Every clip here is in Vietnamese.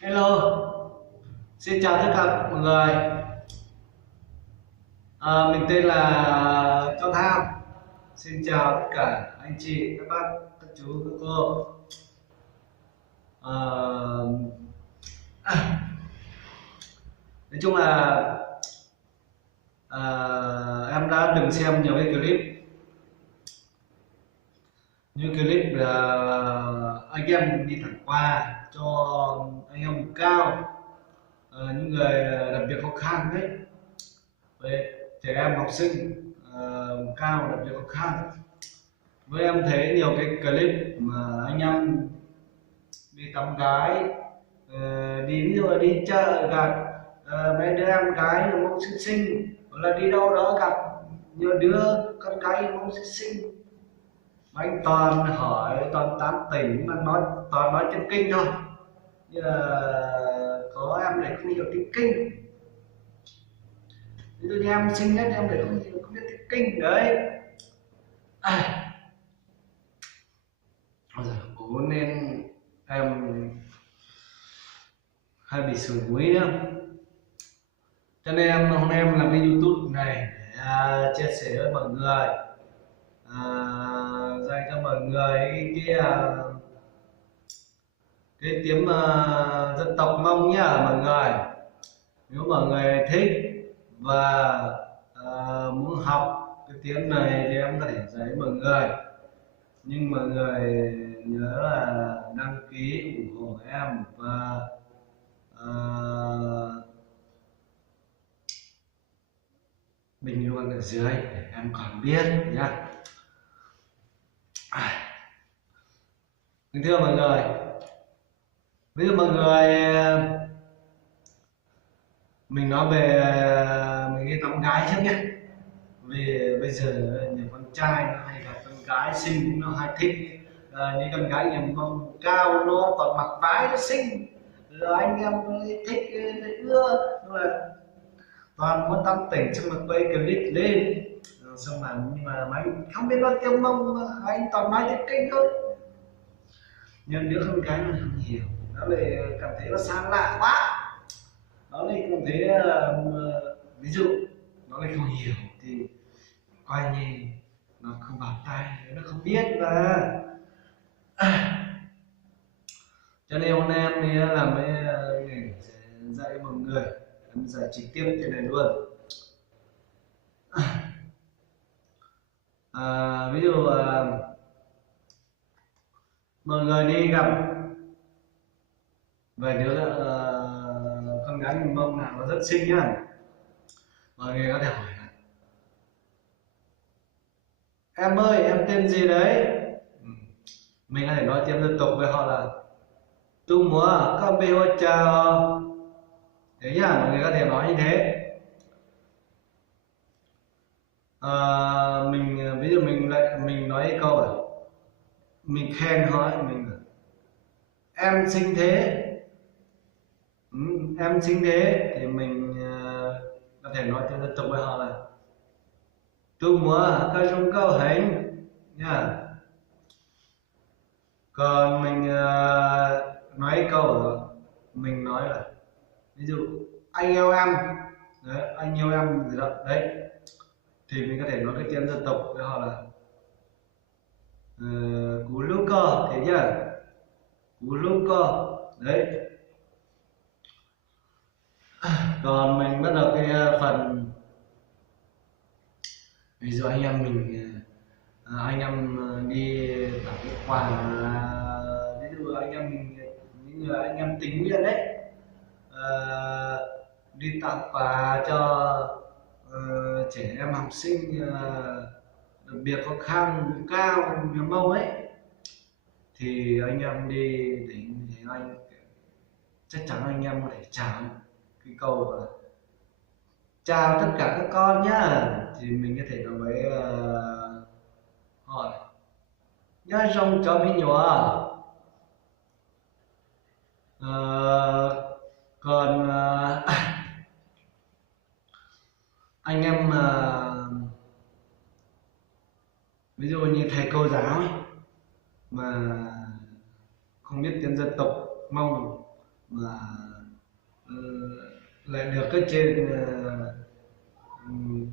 Hello, xin chào tất cả mọi người. Mình tên là Cao Thao. Xin chào tất cả anh chị, các bác, các chú, các cô. Ờ, nói chung là em đã từng xem nhiều cái clip như clip là anh em đi thẳng qua cho anh em vùng cao, những người đặc biệt khó khăn đấy. Với trẻ em học sinh vùng cao đặc biệt khó khăn. Với em thấy nhiều cái clip mà anh em đi tắm gái, đi ví dụ là đi chợ gặp mấy đứa em gái là mông xinh xinh, hoặc là đi đâu đó gặp nhiều đứa con gái mông xinh xinh, mà anh toàn hỏi toàn tán tỉnh mà nói toàn nói tiếng kinh thôi, như là có em này không hiểu tiếng kinh, ví dụ như em xinh nhất em lại không biết tiếng kinh đấy. Ôi giời, bố nên em hay bị sườn mũi nhá, cho nên hôm nay em làm cái YouTube này để chia sẻ với mọi người, dạy cho mọi người cái tiếng dân tộc Mông nhá mọi người. Nếu mọi người thích và muốn học cái tiếng này thì em có thể dạy mọi người, nhưng mọi người nhớ là đăng ký ủng hộ em và bình luận ở dưới để em còn biết nhá. Thưa mọi người, bây giờ mọi người mình nói về mình đi tắm gái trước nhé, vì bây giờ nhiều con trai nó hay gặp con gái xinh, nó hay thích những con gái nhìn mông cao, nó còn mặc váy nó xinh, rồi anh em mới thích ưa, nhưng mà toàn muốn tắm tỉnh xong rồi quay clip lên, rồi xong mà nhưng mà anh không biết nói tiếng Mông mà anh toàn nói tiếng Kinh thôi, nhưng đứa con gái nó không hiểu, nó lại cảm thấy nó xa lạ quá, nó lại cảm thấy ví dụ nó lại không hiểu thì coi như nó không vào tai, nó không biết mà. Cho nên hôm nay em đi làm cái nghề dạy mọi người, em dạy trực tiếp trên này luôn. Ví dụ mọi người đi gặp về đứa con gái mình Mông nào nó rất xinh nhá, mọi người có thể hỏi là em ơi em tên gì đấy. Ừ. Mình có thể nói tiếng dân tộc với họ là tu múa con bê hô chào, thế nhá, mọi người có thể nói như thế. Mình ví dụ mình nói câu à, mình khen họ, mình em xinh thế, em xinh thế thì mình có thể nói tiếng dân tộc với họ là tu múa ca trong câu hành nha. Còn mình nói câu mình nói là ví dụ anh yêu em đấy, anh yêu em gì đó đấy, thì mình có thể nói cái tiếng dân tộc với họ là cú lúc cơ, thế nhá, cú lúc cơ đấy. Còn mình bắt đầu cái phần ví dụ anh em mình anh em đi tặng cái quà, ví dụ anh em mình những người anh em tình nguyện đấy, đi tặng quà cho trẻ em học sinh đặc biệt khó khăn vùng cao miền Mông ấy, thì anh em đi đến thì anh chắc chắn anh em có thể chào cái câu là chào tất cả các con nhá, thì mình có thể nói với hỏi nhá rong cho mình nhỏ. Còn anh em ví dụ như thầy cô giáo ấy, mà không biết tiếng dân tộc Mông mà ừ, lại được cái trên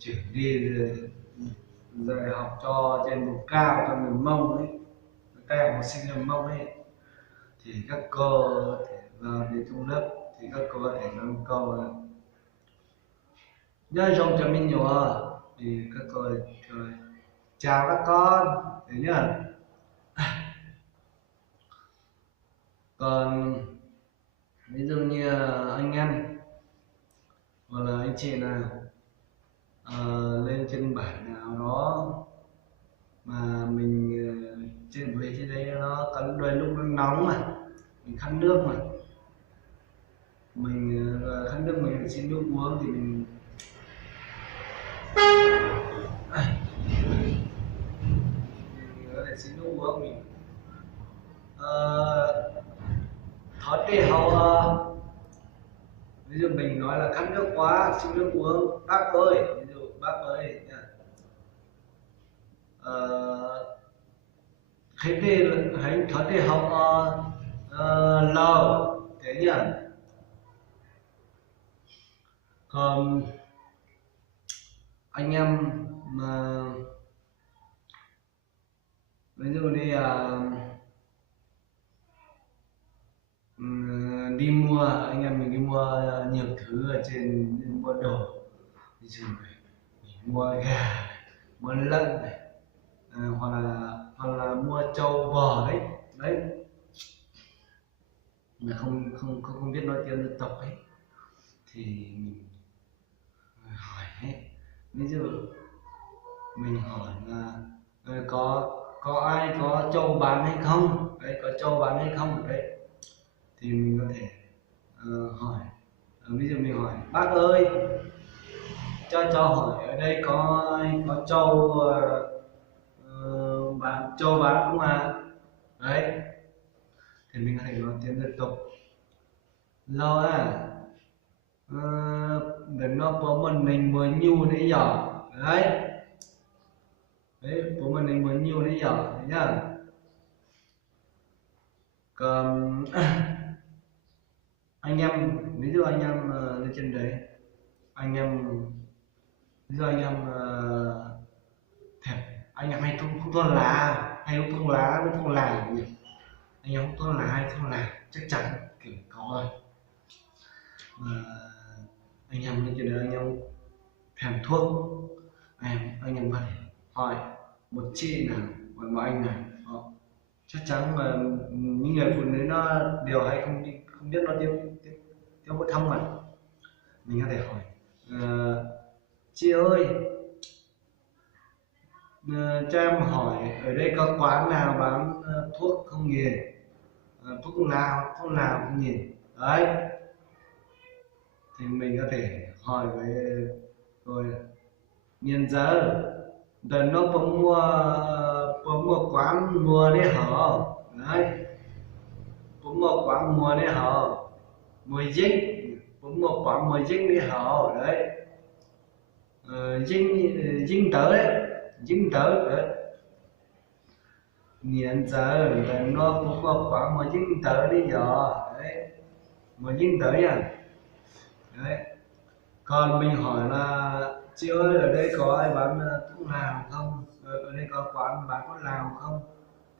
chuyển đi dạy học cho trên vùng cao cho người Mông ấy, các em học sinh người Mông ấy, thì các cô có thể vào đến trong lớp thì các cô có thể nói một câu là nhớ trong cho mình nhỏ, thì các cô rồi chào các con thế nhá. Còn ví dụ như anh em hoặc là anh chị nào lên trên bản nào đó mà mình trên về trên đấy nó có đôi lúc nó nóng mà mình khát nước mà mình khát nước mình xin nước uống thì mình có thể xin nước uống mình thoát đi hậu ví dụ mình nói là khát nước quá xin nước uống bác ơi, ví dụ bác ơi nha. Hãy đi hãy thoát đi hậu lầu thế nhỉ. Còn anh em mà ví dụ đi đi mua, anh em mình đi mua nhiều thứ ở trên, đi mua đồ, ví dụ mình mua gà, mua lợn này, hoặc là mua trâu bò đấy đấy, mà không biết nói tiếng dân tộc ấy thì mình hỏi ấy. Ví dụ mình hỏi là có ai có trâu bán hay không đấy, có trâu bán hay không đấy, thì mình có thể hỏi. Ví dụ mình hỏi bác ơi cho hỏi ở đây có trâu bán không đấy, thì mình có thể nói tiếng dân tộc lo đừng nó có mình mới nhu đấy giờ đấy của mình mới nhu đấy giờ nhá. Còn anh em ví dụ anh em lên trên đấy, anh em ví dụ anh em thèm, anh em hay hút thuốc lá, hay hút thuốc lá với thuốc lào nhỉ, anh em hút thuốc lá hay thuốc lào chắc chắn kiểu có rồi, mà anh em lên trên đấy anh em thèm thuốc, anh em có thể hỏi một chị nào hoặc một anh nào họ chắc chắn là những người phụ nữ nó đều hay không biết nói tiếng tiếng phổ thông mà mình có thể hỏi chị ơi cho em hỏi ở đây có quán nào bán thuốc không nhỉ, thuốc lào không nhỉ đấy, thì mình có thể hỏi với rồi nhân giờ đợt nó có mua quán mua đấy hả đấy, có mua quán mua đấy hả mua dính, có mua quán mua dính đấy hả đấy, dính dính tớ đấy, dính tớ đấy, hiện giờ là nó cũng có quán mua dính tớ đi giờ đấy, mua dính tớ nha đấy. Còn mình hỏi là chị ơi ở đây có ai bán thuốc lào không, ở đây có quán bán thuốc lào không,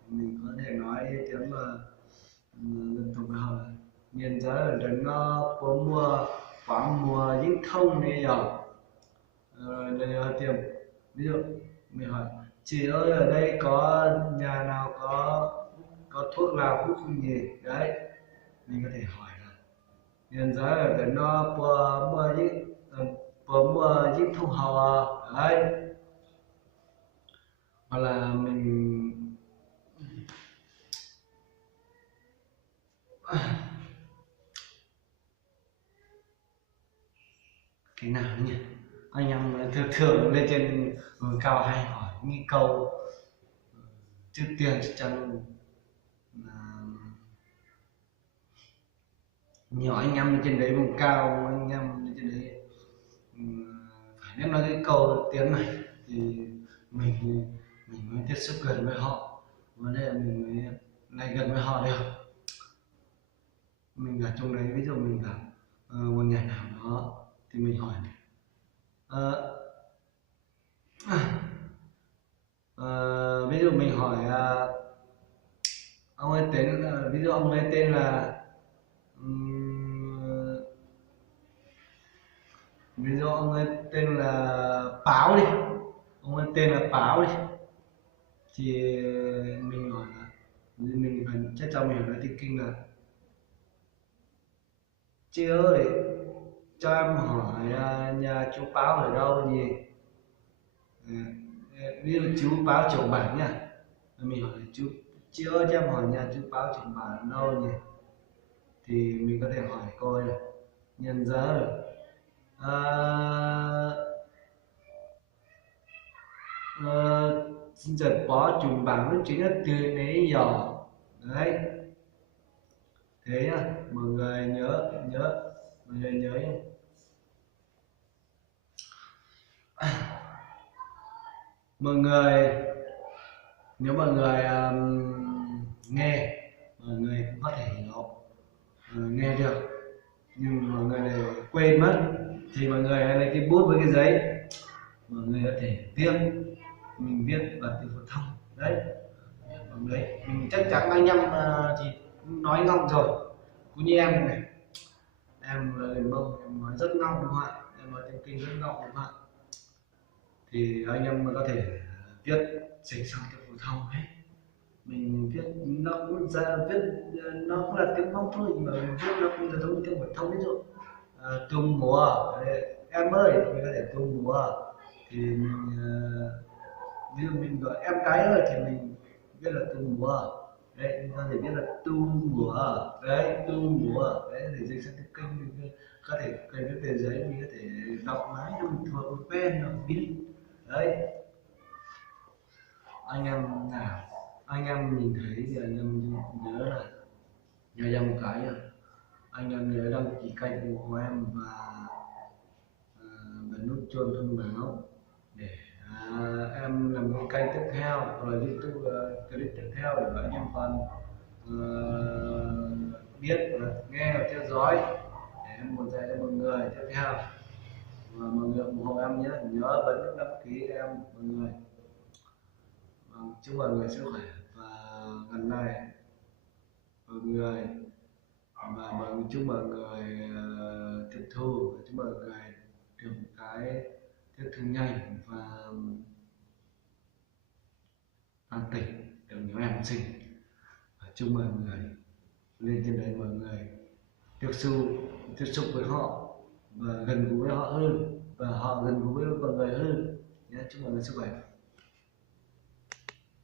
thì mình có thể nói tiếng là dân tộc nào là miền giá ở đây nó có mua quán mua những thông này rồi đây là tiệm. Ví dụ mình hỏi chị ơi ở đây có nhà nào có thuốc lào hút không nhỉ đấy, mình có thể hỏi là miền giá ở đây nó mua những mua những thông hào đấy, hoặc là mình cái nào nhỉ, anh em thường thường lên trên vùng cao hay hỏi những câu trước tiên chắc chắn là nhiều anh em lên trên đấy vùng cao, anh em lên trên đấy phải biết nói cái câu tiếng này thì mình mình mới tiếp xúc gần với họ, vấn đề là mình mới lại gần với họ được. mình ở trong đấy, ví dụ mình gặp một nhà nào đó thì mình hỏi ờ, ví dụ mình hỏi ông ấy tên ví dụ ông ấy tên là ừm, ví dụ ông ấy tên là Báo đi, ông ấy tên là Báo đi, thì mình hỏi là mình phải chắc chắn mình phải nói tiếng Kinh là chị ơi cho em hỏi nhà chú Báo ở đâu nhỉ. Ừ, ví dụ chú Báo trưởng bản nha, mình hỏi là chị ơi cho em hỏi nhà chú Báo trưởng bản ở đâu nhỉ, thì mình có thể hỏi coi là nhân giờ xin chào bó chùm bảng nó chính là từ nấy giờ đấy, thế nhá, mọi người nhớ nhớ, mọi người nhớ nhá. Mọi người, nếu mọi người nghe, mọi người cũng có thể hiểu, nghe được, nhưng mọi người này quên mất, thì mọi người hãy lấy cái bút với cái giấy, mọi người có thể viết, mình viết bằng từ phổ thông đấy, bằng đấy mình chắc chắn anh em thì nói ngon rồi, cũng như em này, em là người Mông, em nói rất ngon đúng không ạ, em nói tiếng Kinh rất ngon đúng không ạ, thì anh em có thể viết dịch sang tiếng phổ thông hết, mình viết nó cũng ra viết nó cũng là tiếng Mông thôi, nhưng mà mình viết nó cũng là giống như tiếng phổ thông, ví dụ tung mùa em ơi thì mình có thể tung mùa, thì mình ví dụ mình gọi em cái ơi thì mình viết là tung mùa đấy, mình có thể viết là tu mùa đấy, tu mùa đấy, để dịch sang tiếng Kinh mình có thể cần viết về giấy, mình có thể đọc máy cho mình thuộc một pen rồi viết đấy, anh em nào anh em nhìn thấy thì anh em nhớ là nhớ ra một cái rồi, anh em nhớ đăng ký kênh ủng hộ em và nút chuông thông báo để em làm cái kênh tiếp theo, rồi YouTube clip tiếp theo để anh em còn biết và nghe và theo dõi, để em một dạy cho mọi người tiếp theo, và mọi người ủng hộ em nhé, nhớ bấm nút đăng ký em mọi người. Vâng, chúc mọi người sức khỏe và gần này mọi người, và chúc mọi người tiếp thu, chúc mọi người được một cái tiếp thu nhanh và an tỉnh, được nhiều em học sinh, và chúc mọi người lên trên đấy mọi người tiếp xúc với họ và gần gũi với họ hơn, và họ gần gũi với mọi người hơn nhé, chúc mọi người sức khỏe.